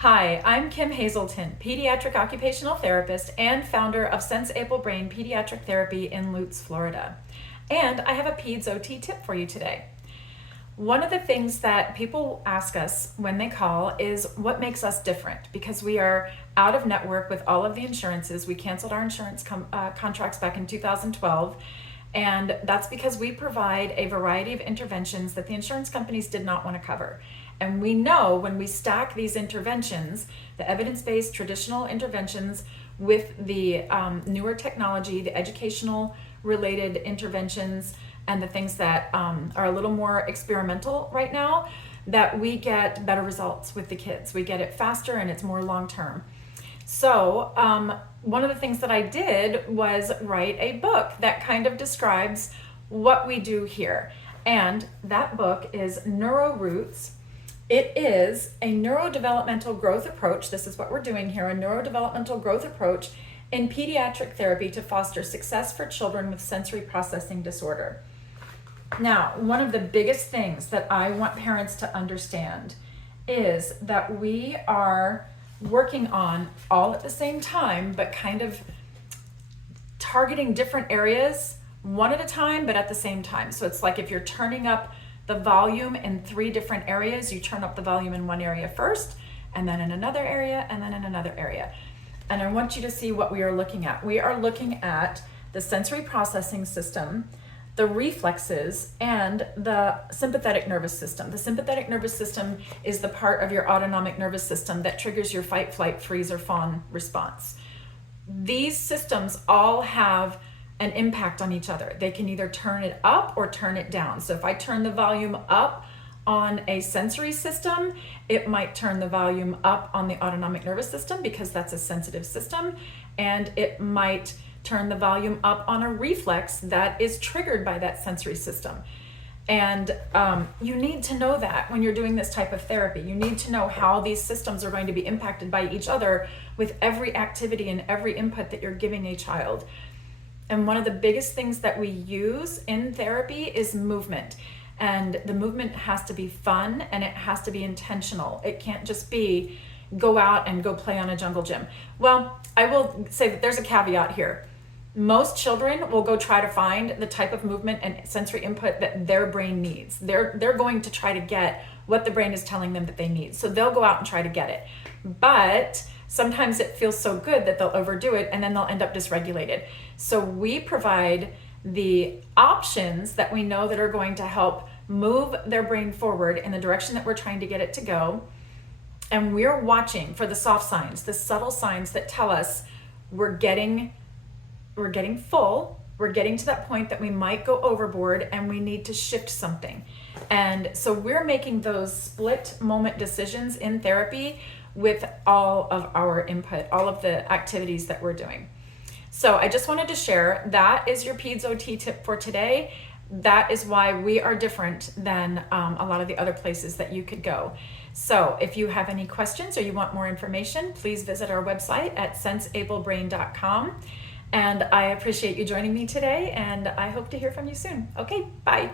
Hi, I'm Kim Hazelton, pediatric occupational therapist and founder of Sense Able Brain Pediatric Therapy in Lutz, Florida. And I have a Peds OT tip for you today. One of the things that people ask us when they call is what makes us different, because we are out of network with all of the insurances. We canceled our insurance contracts back in 2012. And that's because we provide a variety of interventions that the insurance companies did not want to cover. And we know when we stack these interventions, the evidence-based traditional interventions with the newer technology, the educational related interventions, and the things that are a little more experimental right now, that we get better results with the kids. We get it faster and it's more long-term. So one of the things that I did was write a book that kind of describes what we do here. And that book is Neuro-Roots. It is a neurodevelopmental growth approach. This is what we're doing here, a neurodevelopmental growth approach in pediatric therapy to foster success for children with sensory processing disorder. Now, one of the biggest things that I want parents to understand is that we are working on all at the same time, but kind of targeting different areas one at a time, but at the same time. So it's like if you're turning up the volume in 3 different areas, you turn up the volume in one area first, and then in another area, and then in another area. And I want you to see what we are looking at. We are looking at the sensory processing system, the reflexes, and the sympathetic nervous system. The sympathetic nervous system is the part of your autonomic nervous system that triggers your fight, flight, freeze, or fawn response. These systems all have an impact on each other. They can either turn it up or turn it down. So if I turn the volume up on a sensory system, it might turn the volume up on the autonomic nervous system because that's a sensitive system, and it might turn the volume up on a reflex that is triggered by that sensory system. And you need to know that when you're doing this type of therapy. You need to know how these systems are going to be impacted by each other with every activity and every input that you're giving a child. And one of the biggest things that we use in therapy is movement. And the movement has to be fun and it has to be intentional. It can't just be go out and go play on a jungle gym. Well, I will say that there's a caveat here. Most children will go try to find the type of movement and sensory input that their brain needs. They're going to try to get what the brain is telling them that they need. So they'll go out and try to get it. But sometimes it feels so good that they'll overdo it and then they'll end up dysregulated. So we provide the options that we know that are going to help move their brain forward in the direction that we're trying to get it to go. And we're watching for the soft signs, the subtle signs that tell us we're getting full, we're getting to that point that we might go overboard and we need to shift something. And so we're making those split moment decisions in therapy with all of our input, all of the activities that we're doing. So I just wanted to share that is your Peds OT tip for today. That is why we are different than a lot of the other places that you could go. So if you have any questions or you want more information, please visit our website at senseablebrain.com. And I appreciate you joining me today, and I hope to hear from you soon. Okay, bye.